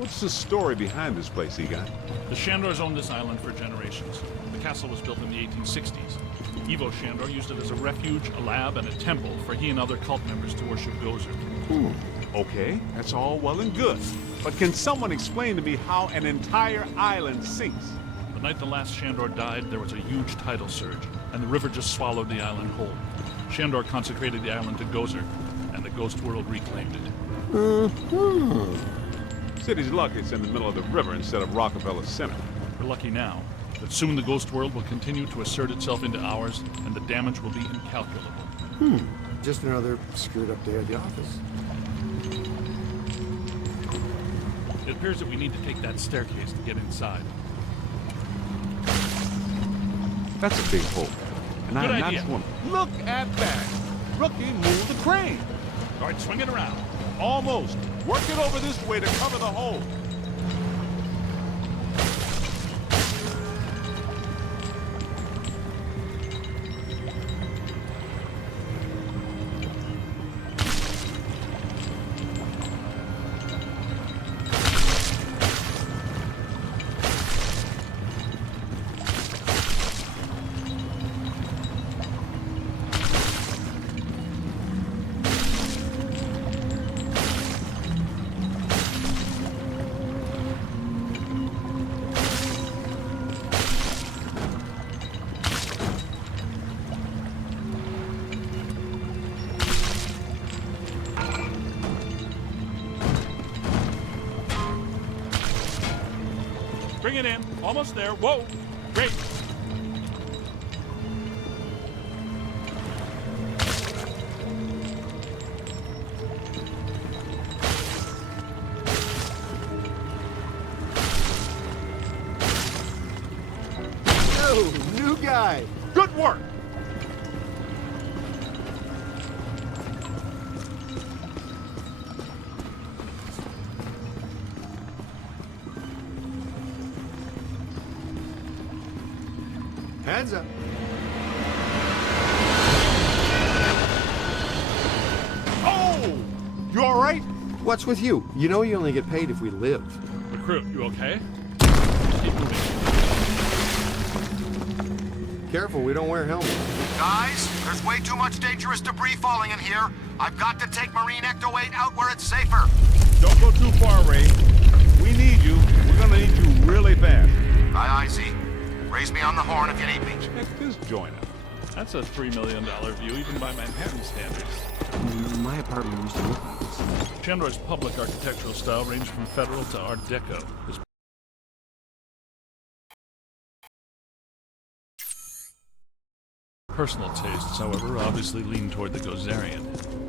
What's the story behind this place, Egon? The Shandors owned this island for generations. The castle was built in the 1860s. Evo Shandor used it as a refuge, a lab, and a temple for he and other cult members to worship Gozer. Okay, that's all well and good. But can someone explain to me how an entire island sinks? The night the last Shandor died, there was a huge tidal surge, and the river just swallowed the island whole. Shandor consecrated the island to Gozer, and the ghost world reclaimed it. City's lucky it's in the middle of the river instead of Rockefeller Center. We're lucky now, but soon the ghost world will continue to assert itself into ours, and the damage will be incalculable. Just another screwed up day at the office. It appears that we need to take that staircase to get inside. That's a big hole. And Good I'm idea. not swimming. Look at that! Rookie moved the crane! All right, swing it around. Almost. Work it over this way to cover the hole. Bring it in. Almost there. Whoa! Great. Oh, new guy. Good work! Heads up. Oh! You all right? What's with you? You know you only get paid if we live. Recruit, you okay? Keep moving. Careful, we don't wear helmets. Guys, there's way too much dangerous debris falling in here. I've got to take Marine Ecto 8 out where it's safer. Don't go too far, Ray. We need you. We're gonna need you really fast. Aye, aye, Z. Raise me on the horn if you need me. Check this joint out. That's a $3 million view, even by Manhattan standards. My apartment used to look like this. Shandor's public architectural style ranged from Federal to Art Deco. His personal tastes, however, obviously lean toward the Gozerian.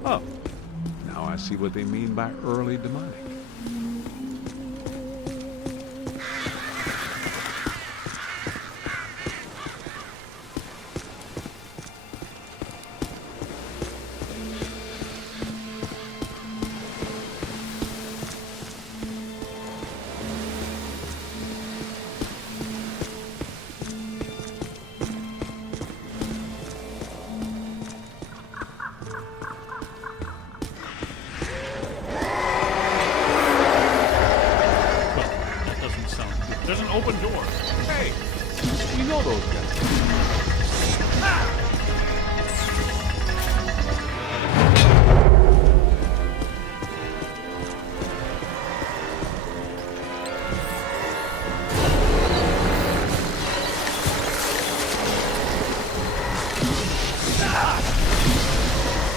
Oh, now I see what they mean by early demonic. There's an open door. Hey, we know those guys.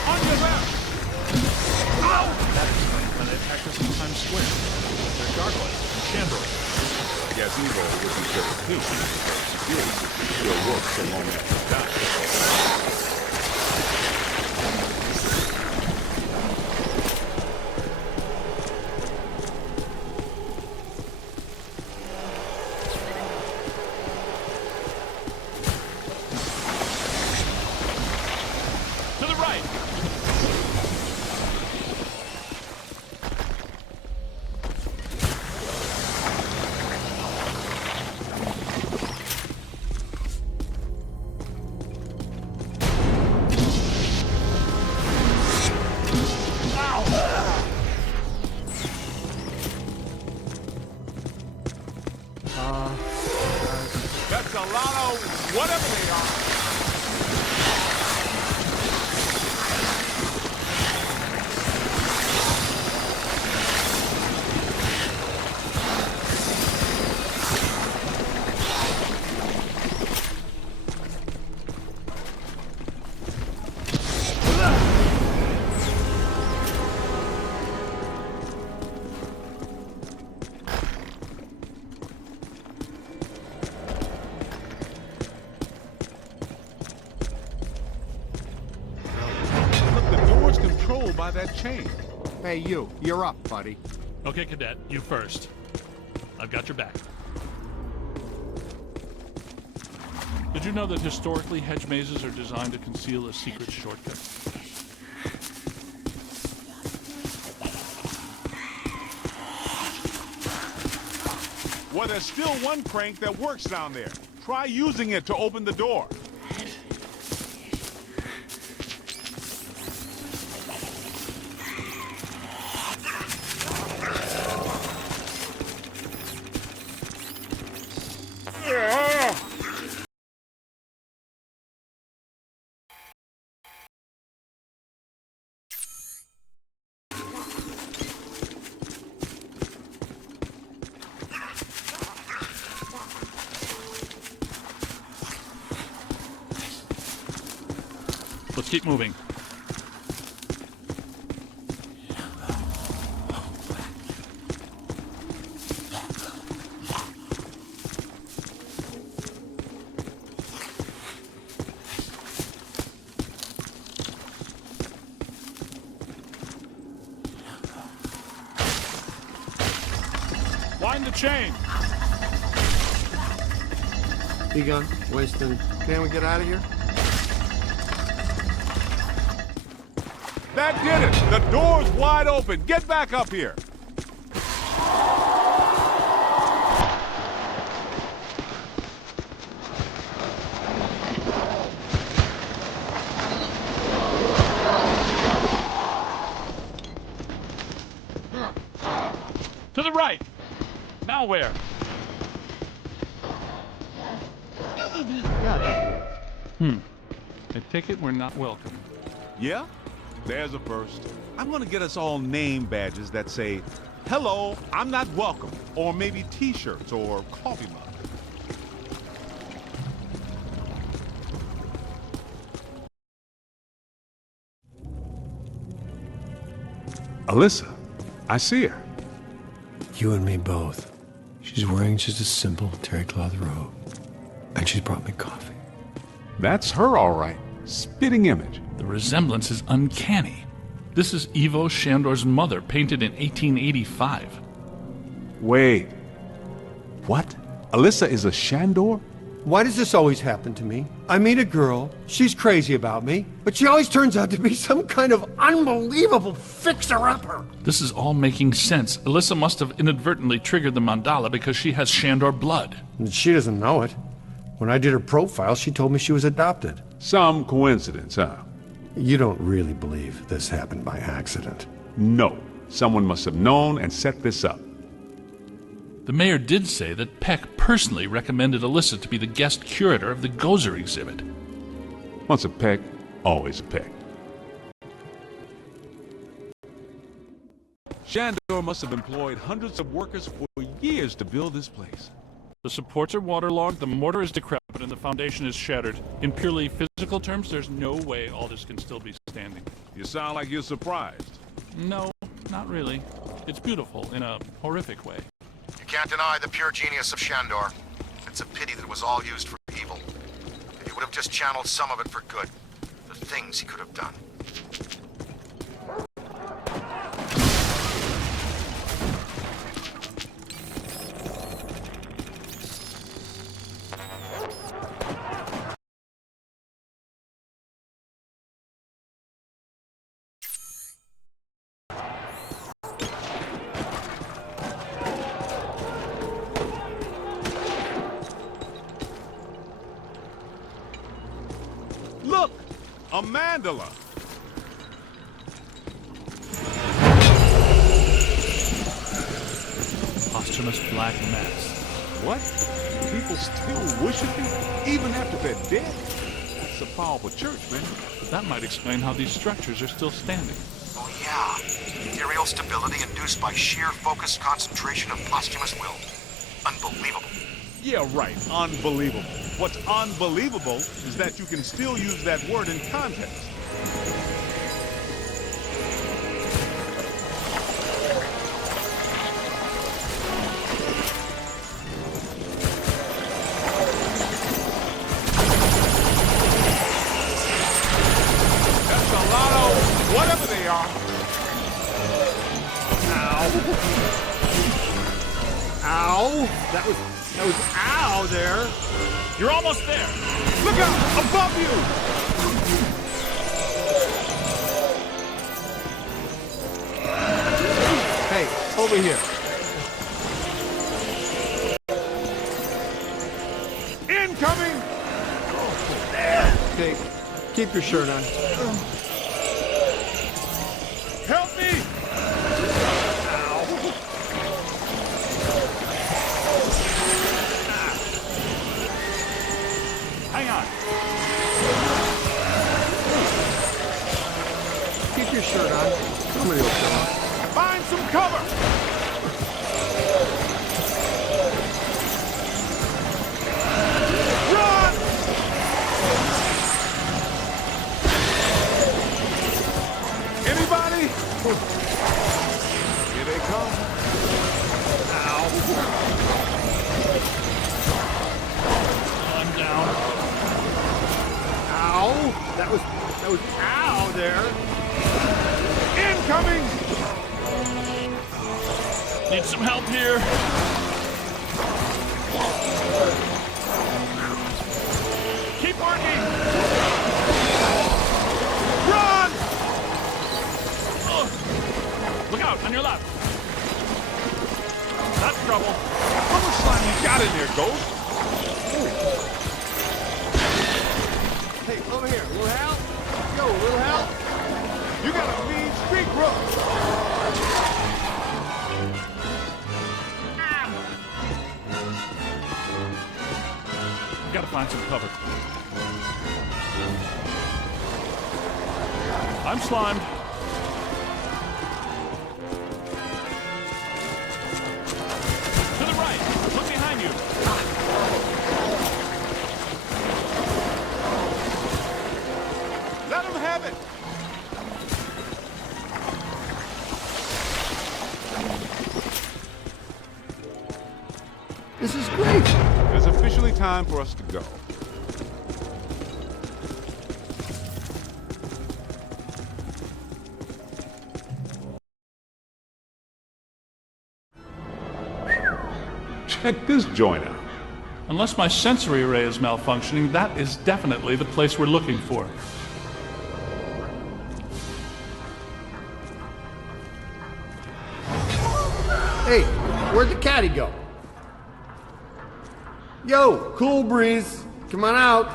On your left! Ow! That explains why they attacked us in Times Square. They're dark lights from Shandor. I guess Evo would be careful too. Security system still works so long after it dies. To the right! That's a lot of whatever they are. Look, the door's controlled by that chain. Hey, you're up, buddy. Okay, Cadet, you first. I've got your back. Did you know that historically hedge mazes are designed to conceal a secret shortcut? Well, there's still one crank that works down there. Try using it to open the door. Let's keep moving. Wind the chain. Egon, Winston, can we get out of here? That did it! The door's wide open! Get back up here! To the right. Now where? I take it we're not welcome. Yeah? There's a first. I'm gonna get us all name badges that say, "Hello, I'm not welcome," or maybe t-shirts or coffee mugs. Alyssa, I see her. You and me both. She's wearing just a simple terry cloth robe. And she's brought me coffee. That's her, all right. Spitting image. The resemblance is uncanny. This is Ivo Shandor's mother, painted in 1885. Wait. What? Alyssa is a Shandor? Why does this always happen to me? I meet a girl, she's crazy about me, but she always turns out to be some kind of unbelievable fixer-upper. This is all making sense. Alyssa must have inadvertently triggered the mandala because she has Shandor blood. And she doesn't know it. When I did her profile, she told me she was adopted. Some coincidence, huh? You don't really believe this happened by accident? No. Someone must have known and set this up. The mayor did say that Peck personally recommended Alyssa to be the guest curator of the Gozer exhibit. Once a peck, always a peck. Shandor must have employed hundreds of workers for years to build this place. The supports are waterlogged, the mortar is decrepit, and the foundation is shattered. In purely physical terms, there's no way all this can still be standing. You sound like you're surprised. No, not really. It's beautiful in a horrific way. You can't deny the pure genius of Shandor. It's a pity that it was all used for evil. If he would have just channeled some of it for good, the things he could have done. Look! A mandala! Posthumous black mass. What? People still worship you, even after they're dead? That's a powerful church, man. But that might explain how these structures are still standing. Oh yeah, ethereal stability induced by sheer focused concentration of posthumous will. Unbelievable. Yeah, right. Unbelievable. What's unbelievable is that you can still use that word in context. That's a lot of whatever they are. Ow! That was ow there. You're almost there! Look out! Above you! Hey, over here. Incoming! Okay, keep your shirt on. Help me! Hang on. Keep your shirt on. Somebody will show up. Find some cover! Run! Anybody? Here they come. I'm down. Ow! That was ow there. Incoming! Need some help here. Keep working! Run! Look out, on your left. That's trouble. How much slime you got in there, Ghost? Hey, over here. Little help? Yo, little help? You got a mean street crook! Gotta find some cover. I'm slimed. To the right. Look behind you. Let him have it! This is great. It's officially time for us to go. Check this joint out. Unless my sensory array is malfunctioning, that is definitely the place we're looking for. Hey, where'd the caddy go? Yo, cool breeze. Come on out.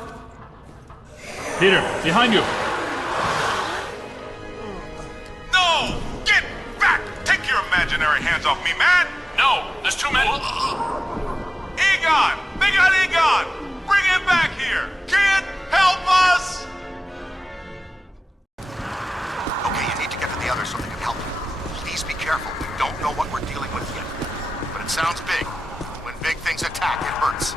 Peter, behind you. No! Get back! Take your imaginary hands off me, man! No, there's too many. Egon! They got Egon! Bring him back here! Kid, help us! Okay, you need to get to the others so they can help you. Please be careful. We don't know what we're dealing with yet. But it sounds big. When big things attack, it hurts.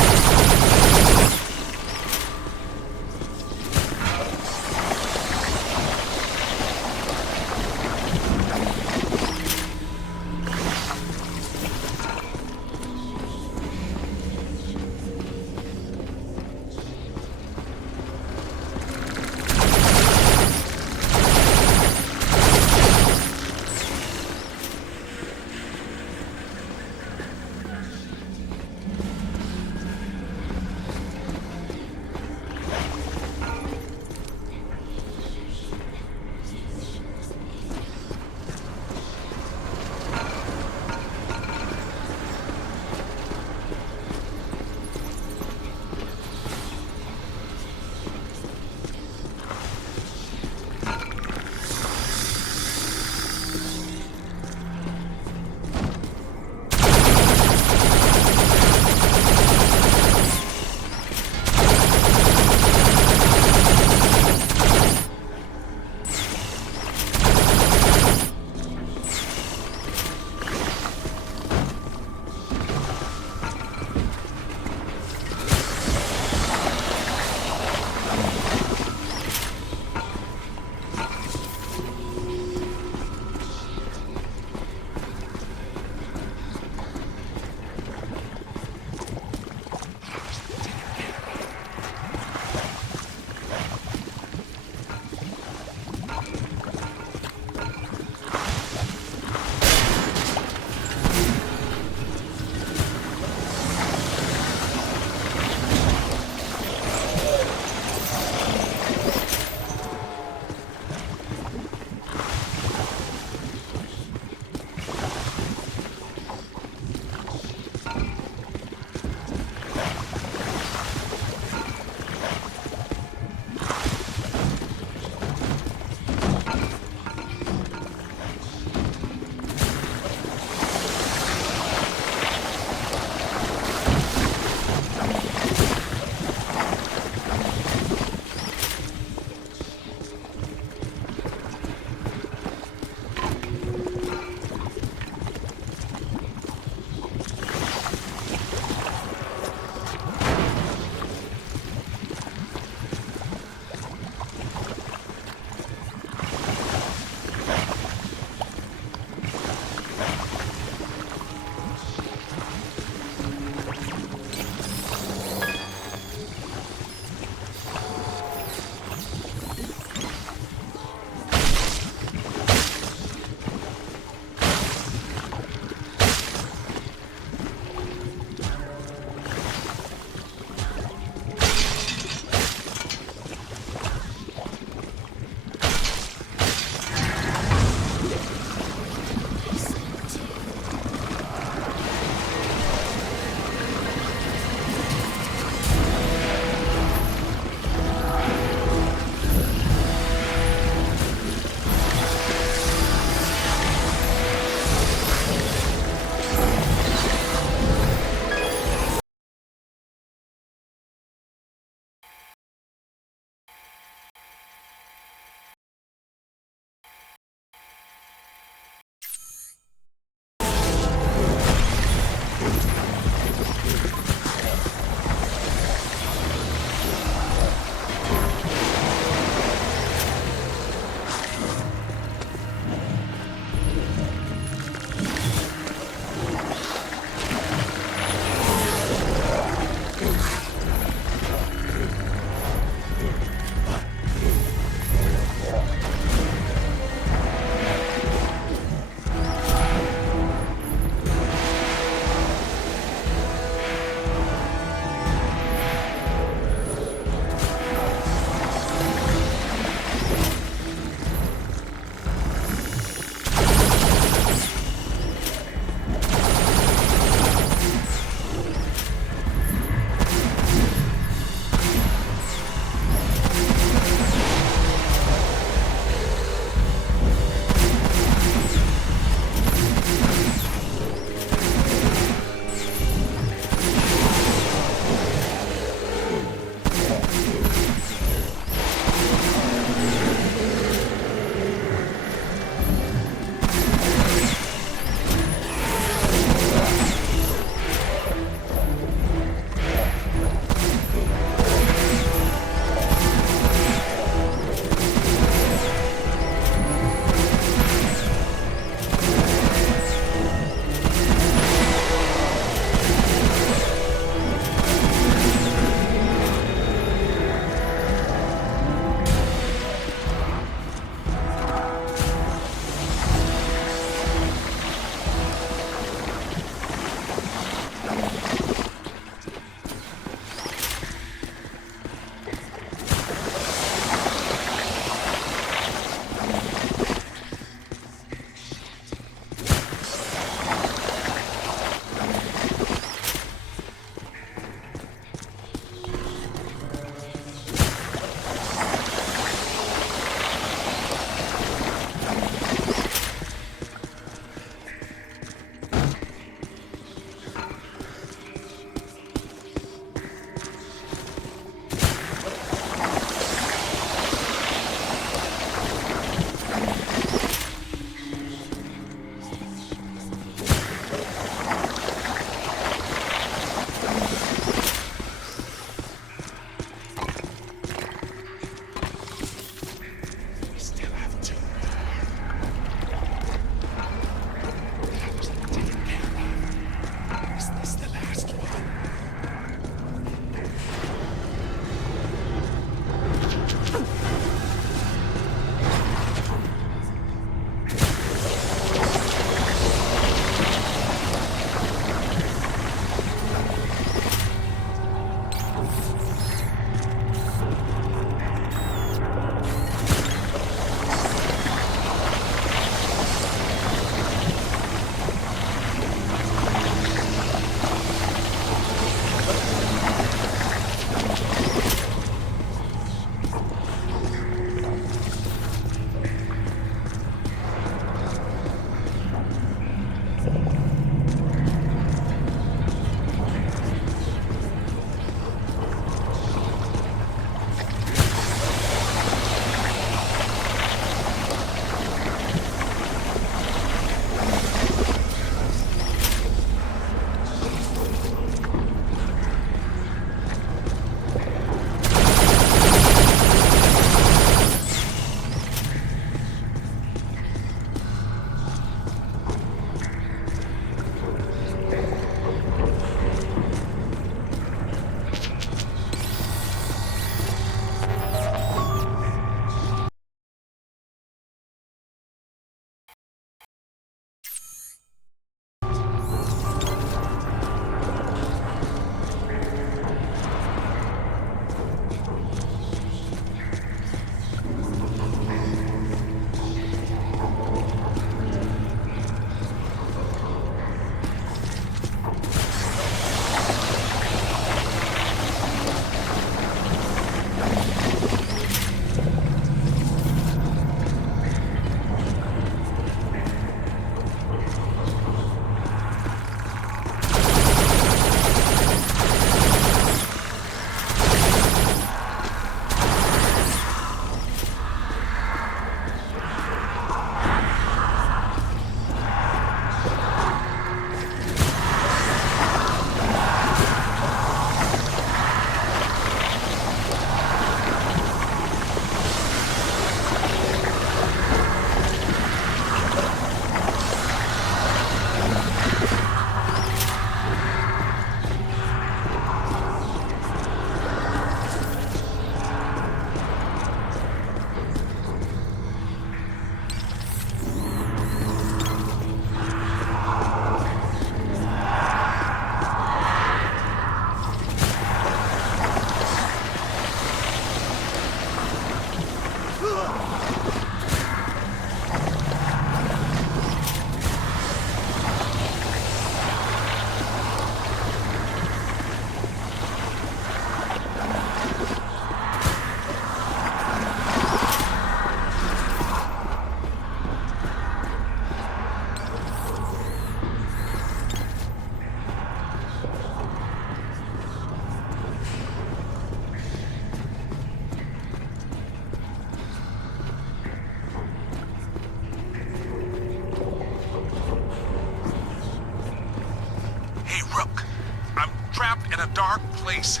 in a dark place.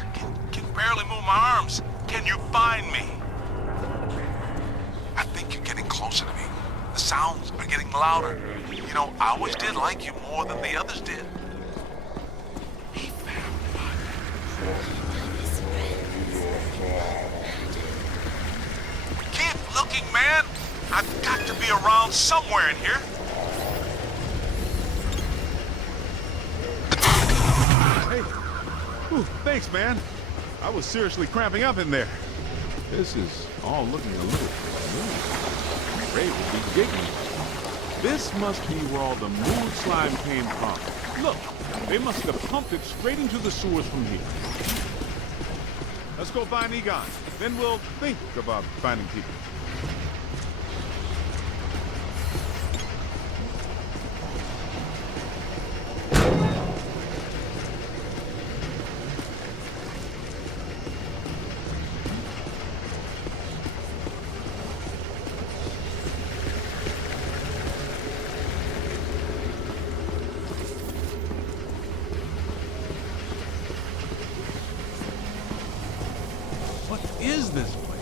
Can barely move my arms. Can you find me? I think you're getting closer to me. The sounds are getting louder. You know, I always did like you more than the others did. He found Keep looking, man. I've got to be around somewhere in here. Hey. Whew, thanks, man. I was seriously cramping up in there. This is all looking a little familiar. Ray would be giggling. This must be where all the mood slime came from. Look, they must have pumped it straight into the sewers from here. Let's go find Egon. Then we'll think about finding people. What is this place?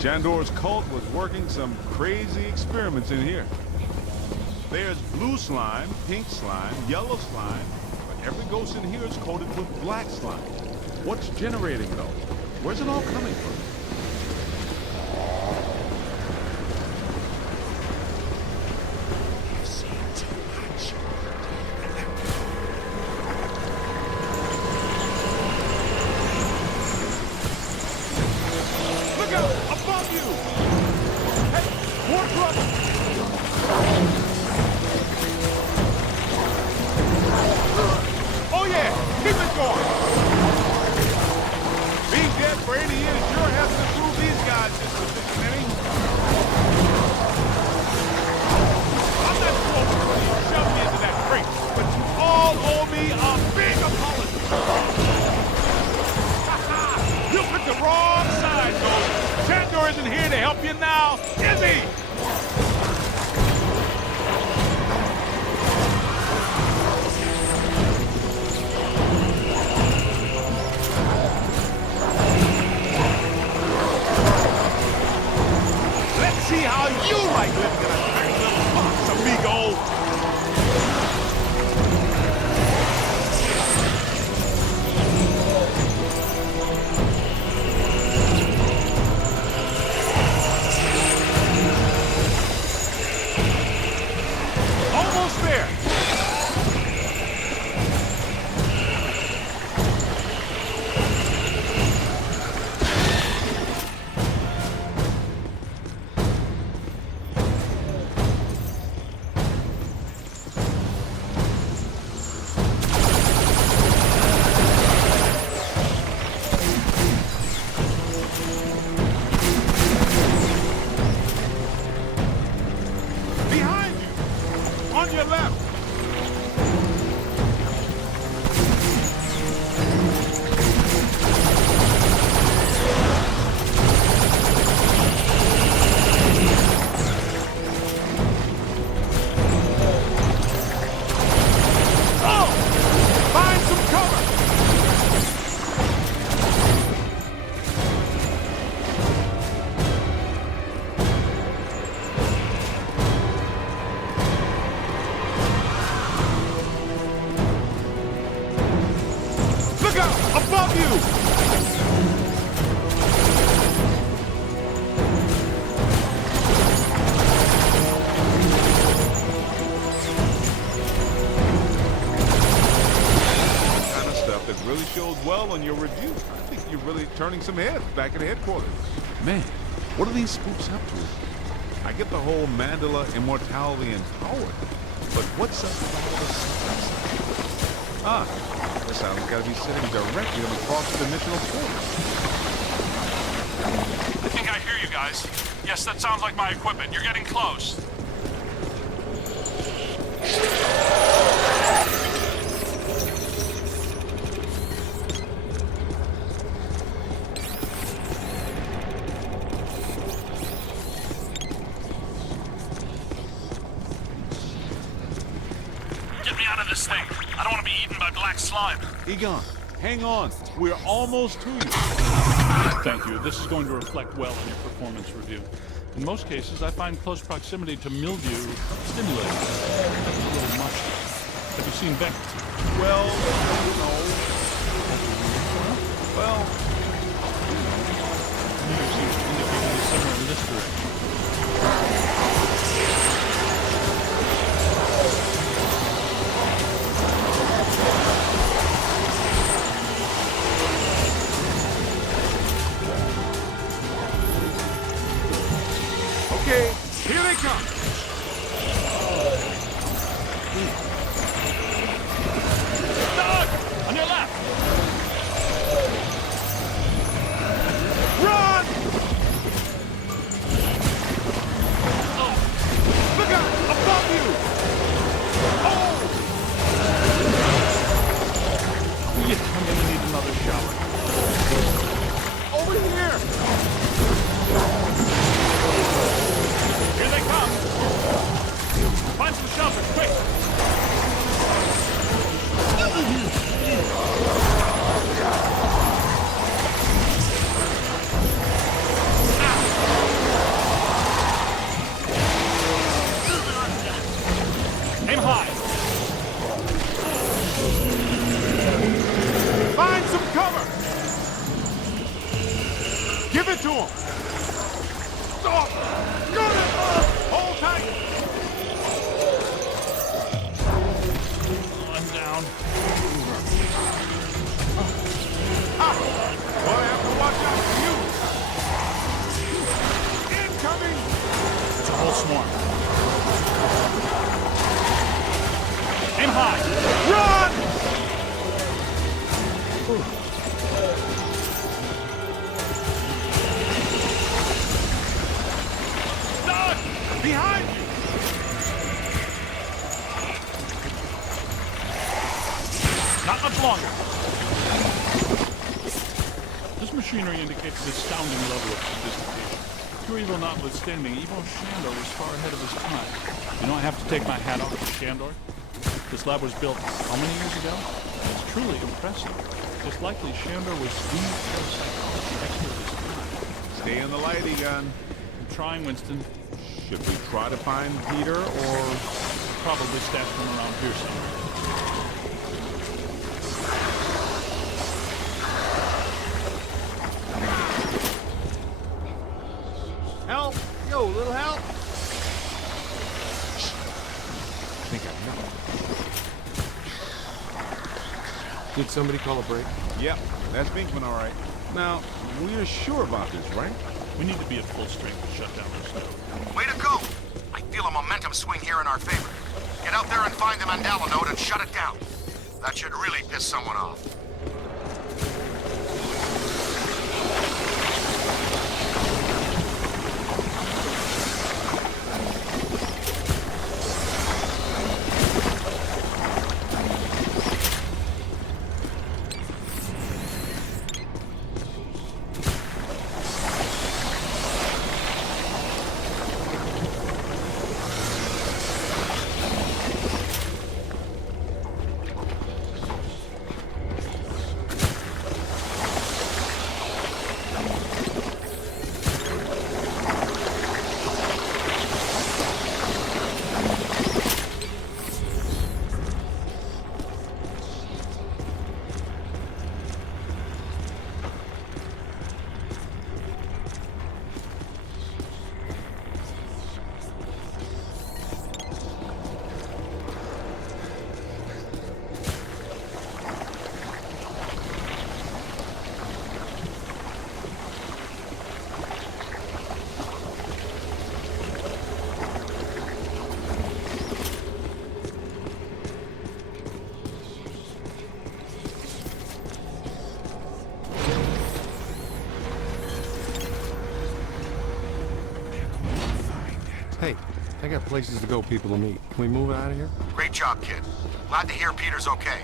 Shandor's cult was working some crazy experiments in here. There's blue slime, pink slime, yellow slime, but every ghost in here is coated with black slime. What's generating though? Where's it all coming from? On your left! Above you! Kind of stuff that really shows well on your review. I think you're really turning some heads back at headquarters. Man, what are these spooks up to? I get the whole Mandala immortality and power, but what's up with all this stuff outside? This island's gotta be sitting directly on the cross-dimensional portal. I think I hear you guys. Yes, that sounds like my equipment. You're getting close. Get me out of this thing. I don't want to be eaten by black slime. Egon, hang on. We're almost to you. Thank you. This is going to reflect well on your performance review. In most cases, I find close proximity to mildew stimulating. That's a little much. Have you seen Beck? Well, no. Well, Neither seems to indicate any similar in this direction. okay, here they come. Dog! On your left! Run! Oh! Look out! Above you! Oh! Yeah, I'm gonna need another shower. Over here! Here they come! Find some shelter, quick! Aim high! Find some cover! Give it to him! Stop! Got it! Hold tight! I'm down. Boy, I have to watch out for you! Incoming! It's a whole swarm. Aim high! Run! Dog! Behind you! Not much longer. This machinery indicates an astounding level of sophistication. Pure evil notwithstanding, even Shandor was far ahead of his time. You know, I have to take my hat off to Shandor. This lab was built how many years ago? It's truly impressive. It's likely Shandor was the parapsychology expert of his time. Stay in the light, Egon. I'm trying, Winston. Should we try to find Peter, or... Probably stashed him around here somewhere. Help! Yo, little help! I think I know. Did somebody call a break? Yep, that's Binkman, all right. Now, we're sure about this, right? We need to be at full strength to shut down this node. Way to go! I feel a momentum swing here in our favor. Get out there and find the Mandala node and shut it down. That should really piss someone off. places to go, people to meet. Can we move out of here? Great job, kid. Glad to hear Peter's okay.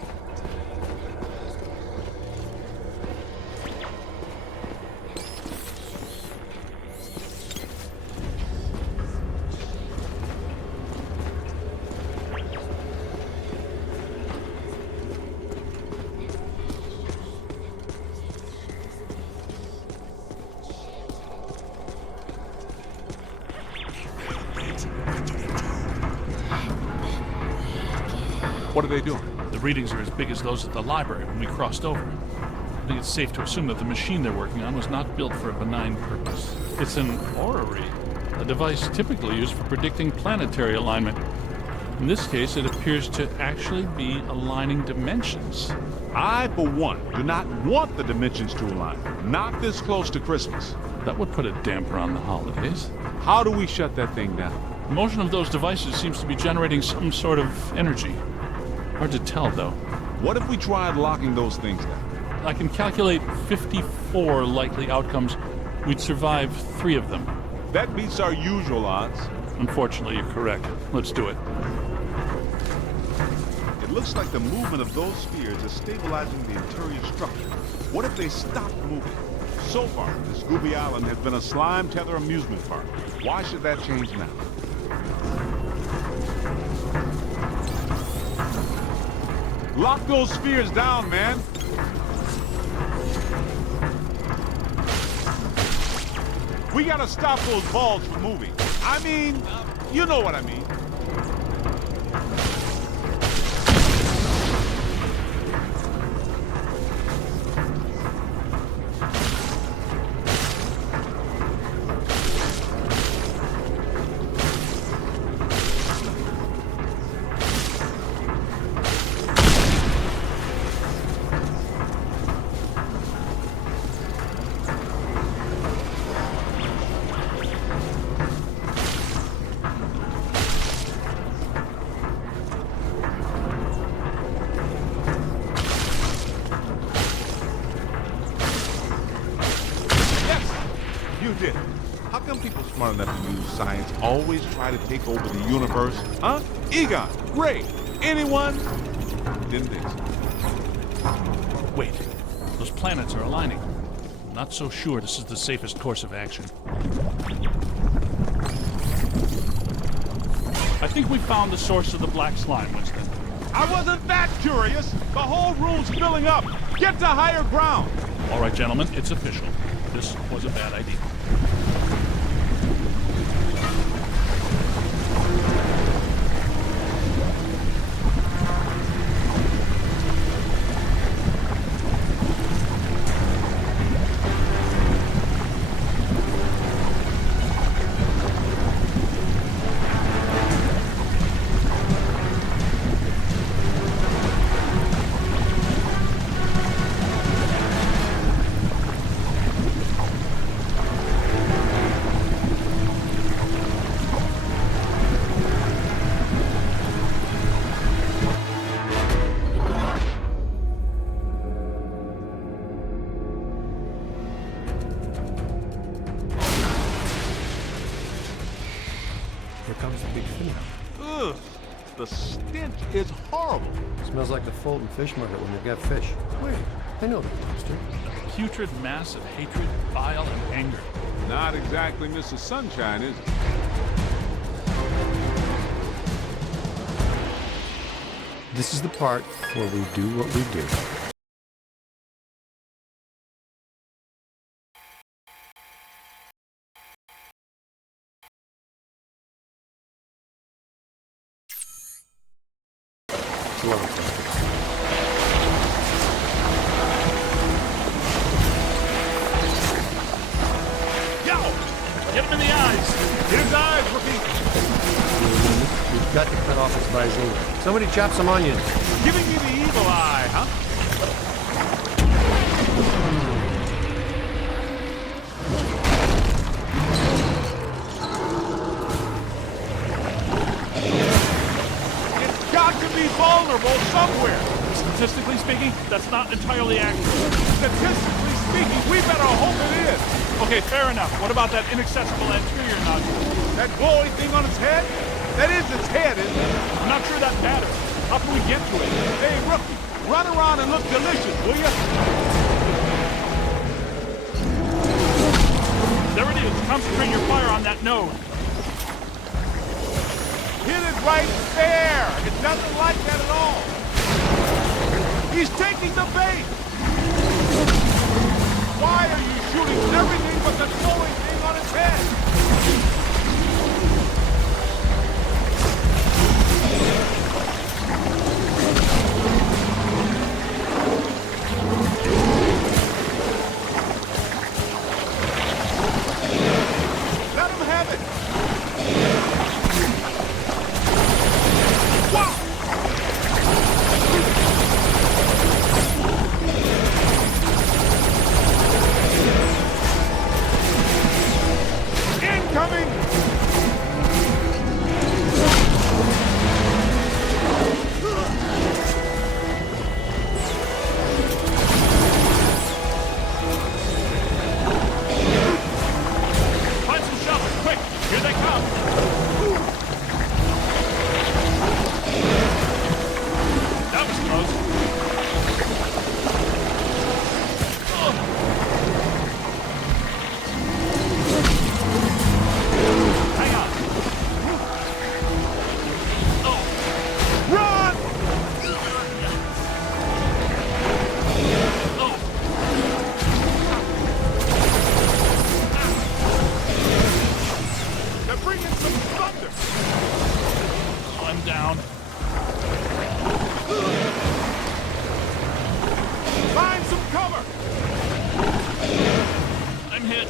What are they doing? The readings are as big as those at the library when we crossed over. I think it's safe to assume that the machine they're working on was not built for a benign purpose. It's an orrery, a device typically used for predicting planetary alignment. In this case, it appears to actually be aligning dimensions. I, for one, do not want the dimensions to align. Not this close to Christmas. That would put a damper on the holidays. How do we shut that thing down? The motion of those devices seems to be generating some sort of energy. Hard to tell, though. What if we tried locking those things down? I can calculate 54 likely outcomes. We'd survive 3 of them. That beats our usual odds. Unfortunately, you're correct. Let's do it. It looks like the movement of those spheres is stabilizing the interior structure. What if they stopped moving? So far, this Scooby Island has been a slime tether amusement park. Why should that change now? Lock those spheres down, man! We gotta stop those balls from moving. I mean, you know what I mean. How come people smart enough to use science always try to take over the universe? Huh? Egon, Ray, anyone? Didn't think so. Wait, those planets are aligning. Not so sure this is the safest course of action. I think we found the source of the black slime, Winston. I wasn't that curious. The whole room's filling up. Get to higher ground. All right, gentlemen, it's official. This was a bad idea. Here comes the big finale. Ugh, the stench is horrible. Smells like the Fulton fish market when they've got fish. Wait, I know the monster. A putrid mass of hatred, bile, and anger. Not exactly Mrs. Sunshine, is it? This is the part where we do what we do. It's a long time. Yo! Get him in the eyes! Get his eyes, rookie! We've got to cut off his visine. Somebody chop some onions. Giving me the evil eye, huh? It's got to be vulnerable somewhere. Statistically speaking, that's not entirely accurate. Statistically speaking, we better hope it is. Okay, fair enough. What about that inaccessible anterior nodule? That glowy thing on its head? That is its head, isn't it? I'm not sure that matters. How can we get to it? Hey, rookie, run around and look delicious, will you? There it is. Concentrate your fire on that node. Hit it right there. It doesn't like that at all. He's taking the bait. Why are you shooting everything but the glowing thing on its head? Let him have it. Wow! Incoming! Find some shovels, quick! Here they come! That was close. Hang on. Run! They're bringing some thunder. I'm down. Find some cover. I'm hit.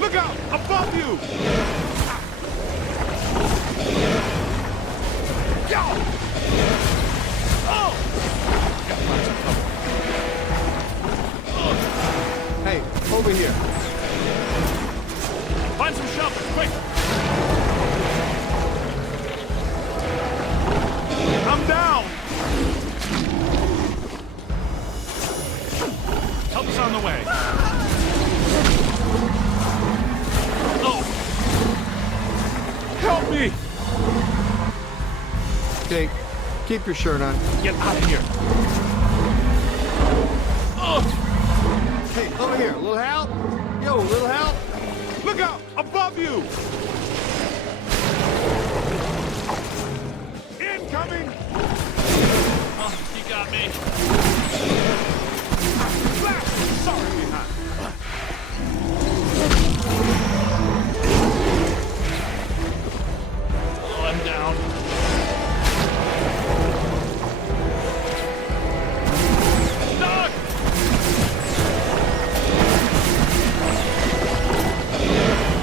Look out! Above you! Go! Oh! Hey, over here. Find some shovels, quick! I'm down! Help is on the way. Oh! Help me! Jake, keep your shirt on. Get out of here. Oh! Hey, over here. Little help? Yo, little help? Look out! Above you! Incoming! Oh, you got me. Flash! Sorry, behind. Oh, I'm down. Doc!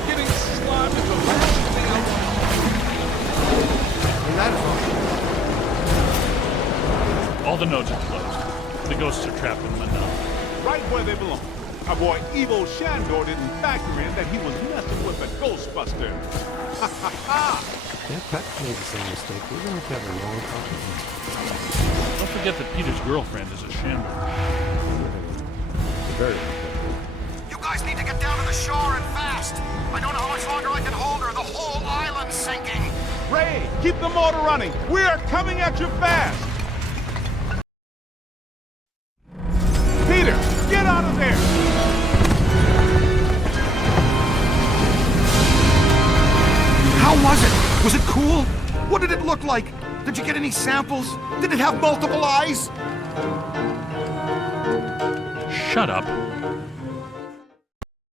Getting slimed is the last thing I want. And that's all. All the nodes are closed. The ghosts are trapped in them enough. Right where they belong. Our boy Evo Shandor didn't factor in that he was messing with the Ghostbusters. Ha ha ha! That Pat made the same mistake. We're going to have a long conversation. Don't forget that Peter's girlfriend is a Shandor. Very You guys need to get down to the shore and fast. I don't know how much longer I can hold her. The whole island's sinking. Ray, keep the motor running. We are coming at you fast. Peter, get out of there. How was it? Was it cool? What did it look like? Did you get any samples? Did it have multiple eyes? Shut up.